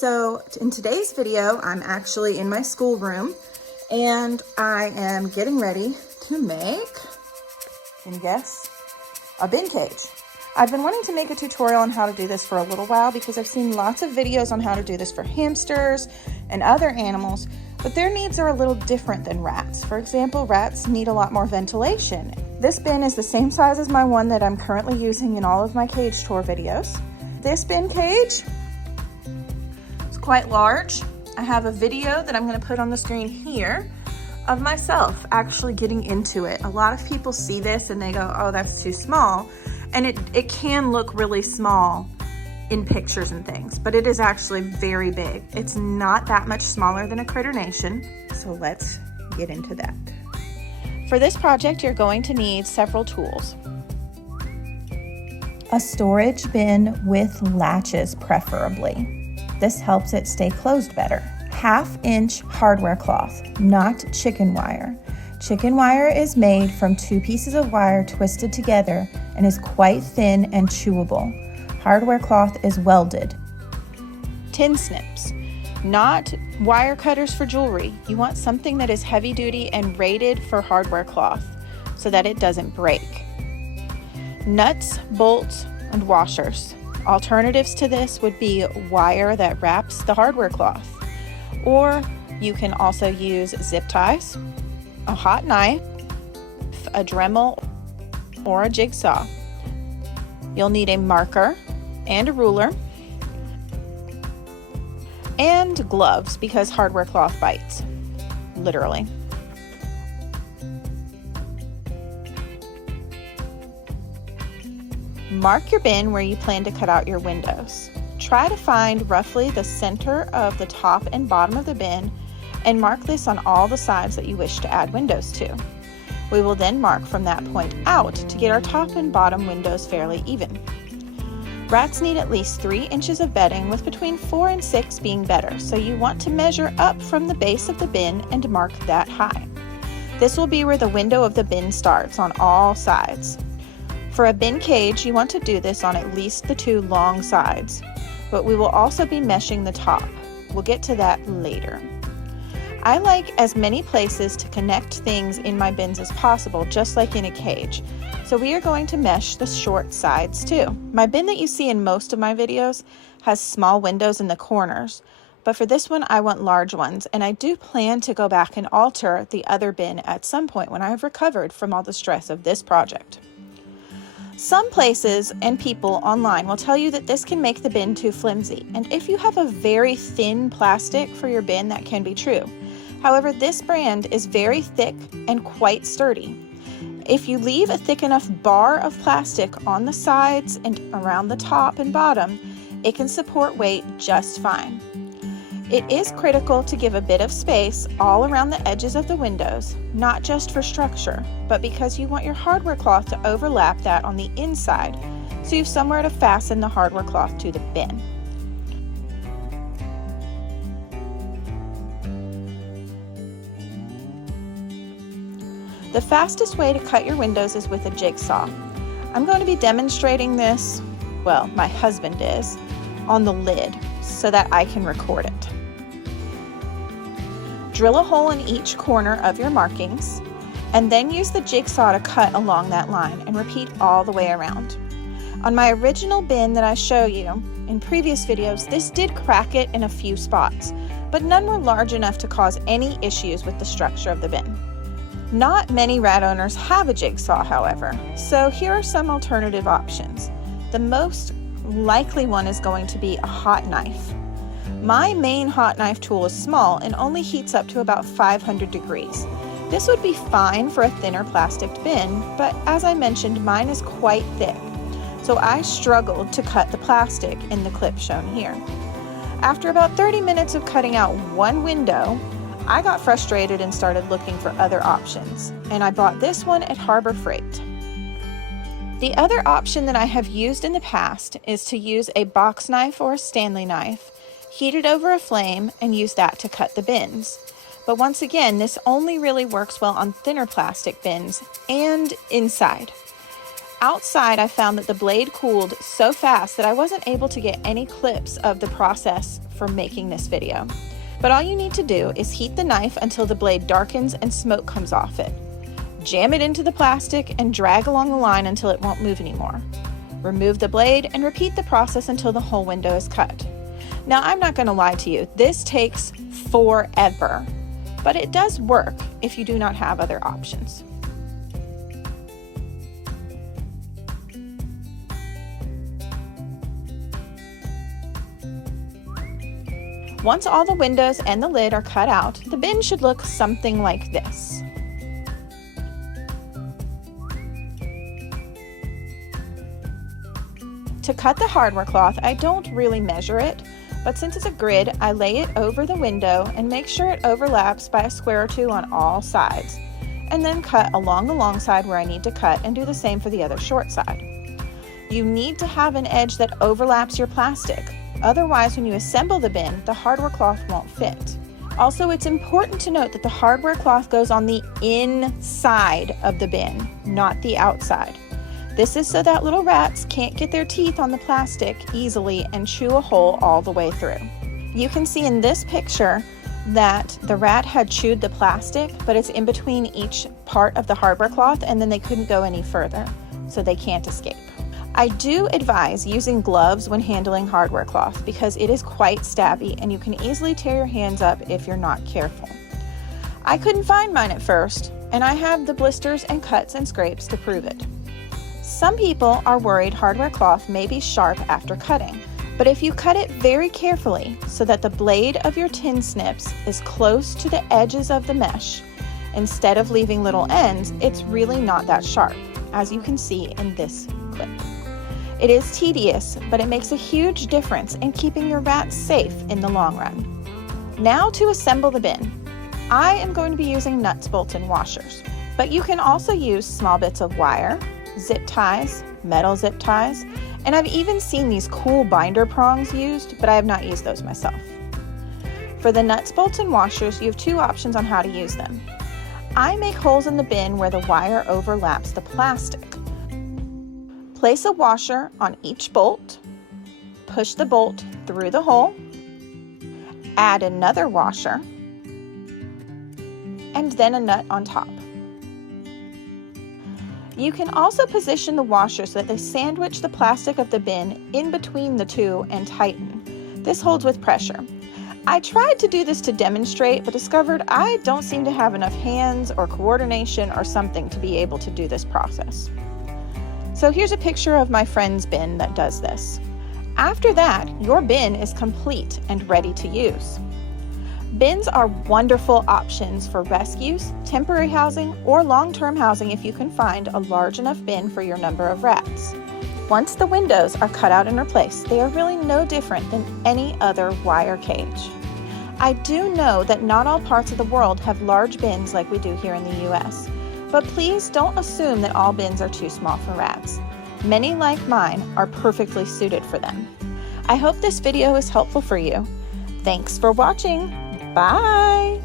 So in today's video, I'm actually in my schoolroom and I am getting ready to make, can you guess, a bin cage. I've been wanting to make a tutorial on how to do this for a little while because I've seen lots of videos on how to do this for hamsters and other animals, but their needs are a little different than rats. For example, rats need a lot more ventilation. This bin is the same size as my one that I'm currently using in all of my cage tour videos. This bin cage is quite large. I have a video that I'm going to put on the screen here of myself actually getting into it. A lot of people see this and they go, oh, that's too small. And it can look really small in pictures and things, but it is actually very big. It's not that much smaller than a Critter Nation, so let's get into that. For this project, you're going to need several tools. A storage bin with latches, preferably. This helps it stay closed better. 1/2-inch hardware cloth, not chicken wire. Chicken wire is made from 2 pieces of wire twisted together and is quite thin and chewable. Hardware cloth is welded. Tin snips, not wire cutters for jewelry. You want something that is heavy duty and rated for hardware cloth so that it doesn't break. Nuts, bolts, and washers. Alternatives to this would be wire that wraps the hardware cloth, or you can also use zip ties, a hot knife, a Dremel, or a jigsaw. You'll need a marker and a ruler, and gloves because hardware cloth bites, literally. Mark your bin where you plan to cut out your windows. Try to find roughly the center of the top and bottom of the bin and mark this on all the sides that you wish to add windows to. We will then mark from that point out to get our top and bottom windows fairly even. Rats need at least 3 inches of bedding, with between 4 and 6 being better, so you want to measure up from the base of the bin and mark that high. This will be where the window of the bin starts on all sides. For a bin cage, you want to do this on at least the 2 long sides, but we will also be meshing the top. We'll get to that later. I like as many places to connect things in my bins as possible, just like in a cage. So we are going to mesh the short sides too. My bin that you see in most of my videos has small windows in the corners, but for this one I want large ones, and I do plan to go back and alter the other bin at some point when I have recovered from all the stress of this project. Some places and people online will tell you that this can make the bin too flimsy, and if you have a very thin plastic for your bin, that can be true. However, this brand is very thick and quite sturdy. If you leave a thick enough bar of plastic on the sides and around the top and bottom, it can support weight just fine. It is critical to give a bit of space all around the edges of the windows, not just for structure, but because you want your hardware cloth to overlap that on the inside, so you have somewhere to fasten the hardware cloth to the bin. The fastest way to cut your windows is with a jigsaw. I'm going to be demonstrating this, well, my husband is, on the lid so that I can record it. Drill a hole in each corner of your markings, and then use the jigsaw to cut along that line and repeat all the way around. On my original bin that I show you in previous videos, this did crack it in a few spots, but none were large enough to cause any issues with the structure of the bin. Not many rat owners have a jigsaw, however, so here are some alternative options. The most likely one is going to be a hot knife. My main hot knife tool is small and only heats up to about 500 degrees. This would be fine for a thinner plastic bin, but as I mentioned, mine is quite thick, so I struggled to cut the plastic in the clip shown here. After about 30 minutes of cutting out one window, I got frustrated and started looking for other options, and I bought this one at Harbor Freight. The other option that I have used in the past is to use a box knife or a Stanley knife, heat it over a flame, and use that to cut the bins. But once again, this only really works well on thinner plastic bins and inside. Outside, I found that the blade cooled so fast that I wasn't able to get any clips of the process for making this video. But all you need to do is heat the knife until the blade darkens and smoke comes off it. Jam it into the plastic and drag along the line until it won't move anymore. Remove the blade and repeat the process until the whole window is cut. Now, I'm not going to lie to you, this takes forever, but it does work if you do not have other options. Once all the windows and the lid are cut out, the bin should look something like this. To cut the hardware cloth, I don't really measure it, but since it's a grid, I lay it over the window and make sure it overlaps by a square or two on all sides, and then cut along the long side where I need to cut and do the same for the other short side. You need to have an edge that overlaps your plastic. Otherwise, when you assemble the bin, the hardware cloth won't fit. Also, it's important to note that the hardware cloth goes on the inside of the bin, not the outside. This is so that little rats can't get their teeth on the plastic easily and chew a hole all the way through. You can see in this picture that the rat had chewed the plastic, but it's in between each part of the hardware cloth, and then they couldn't go any further, so they can't escape. I do advise using gloves when handling hardware cloth because it is quite stabby and you can easily tear your hands up if you're not careful. I couldn't find mine at first, and I have the blisters and cuts and scrapes to prove it. Some people are worried hardware cloth may be sharp after cutting, but if you cut it very carefully so that the blade of your tin snips is close to the edges of the mesh, instead of leaving little ends, it's really not that sharp, as you can see in this clip. It is tedious, but it makes a huge difference in keeping your rats safe in the long run. Now to assemble the bin. I am going to be using nuts, bolts, and washers, but you can also use small bits of wire, zip ties, metal zip ties, and I've even seen these cool binder prongs used, but I have not used those myself. For the nuts, bolts, and washers, you have two options on how to use them. I make holes in the bin where the wire overlaps the plastic. Place a washer on each bolt, push the bolt through the hole, add another washer, and then a nut on top. You can also position the washer so that they sandwich the plastic of the bin in between the two and tighten. This holds with pressure. I tried to do this to demonstrate, but discovered I don't seem to have enough hands or coordination or something to be able to do this process. So here's a picture of my friend's bin that does this. After that, your bin is complete and ready to use. Bins are wonderful options for rescues, temporary housing, or long-term housing if you can find a large enough bin for your number of rats. Once the windows are cut out and replaced, they are really no different than any other wire cage. I do know that not all parts of the world have large bins like we do here in the US, but please don't assume that all bins are too small for rats. Many, like mine, are perfectly suited for them. I hope this video is helpful for you. Thanks for watching. Bye!